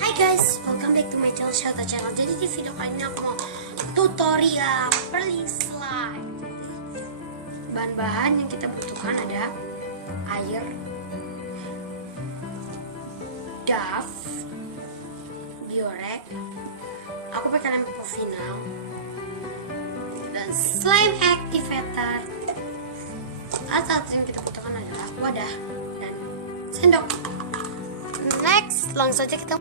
Hai guys, welcome back to my channel. Jadi di video kali ini aku mau tutorial pearly slime. Bahan-bahan yang kita butuhkan ada air, Dove, Bioré, aku pakai lem final, dan slime activator. Alat yang kita butuhkan adalah wadah dan sendok. Next, langsung saja kita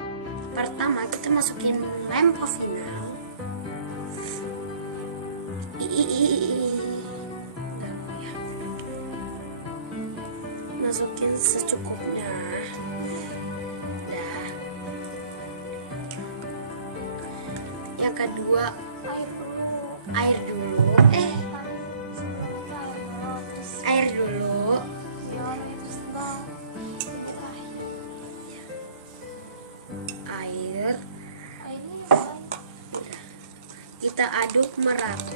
pertama masukin lem final. Masukin secukupnya. Dah. Yang kedua air dulu. Air dulu. Air. Kita aduk merata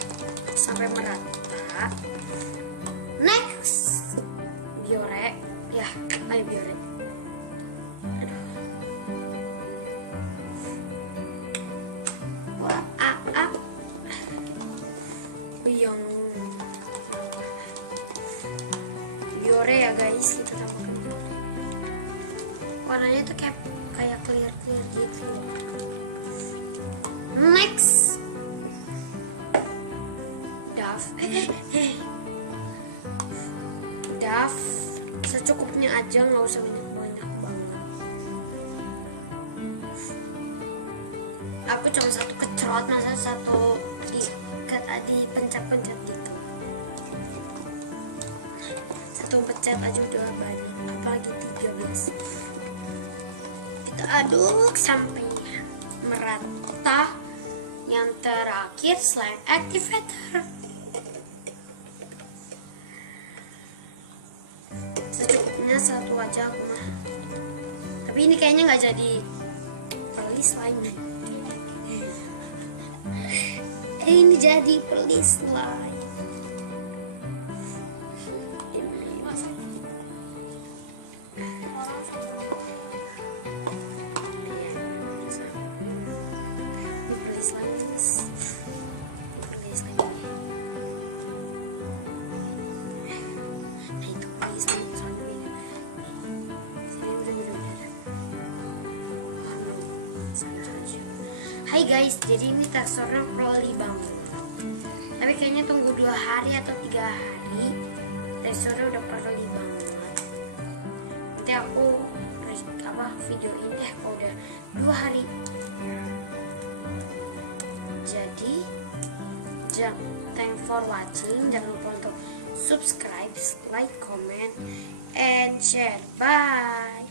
sampai merata. Next, Bioré. Ya, ayo Bioré. Wah, Buyong. Bioré ya guys, kita tambahkan. Warnanya tuh kayak clear gitu. Next, Dove secukupnya aja, nggak usah banyak banget. Aku cuma satu kecerot, masa satu dipencet-pencet gitu. Satu pencet aja udah banyak, apalagi 13. Kita aduk sampai merata. Yang terakhir slime activator. Secukupnya satu aja aku mah. Tapi ini kayaknya nggak jadi pearly slime. Ini jadi pearly slime. Hai guys, jadi ini teksturnya pearly banget. Tapi kayaknya tunggu 2 hari atau 3 hari, teksturnya udah pearly banget. Nanti aku videoin kalau udah 2 hari. Jadi thanks for watching. Jangan lupa untuk subscribe, like, comment, and share. Bye.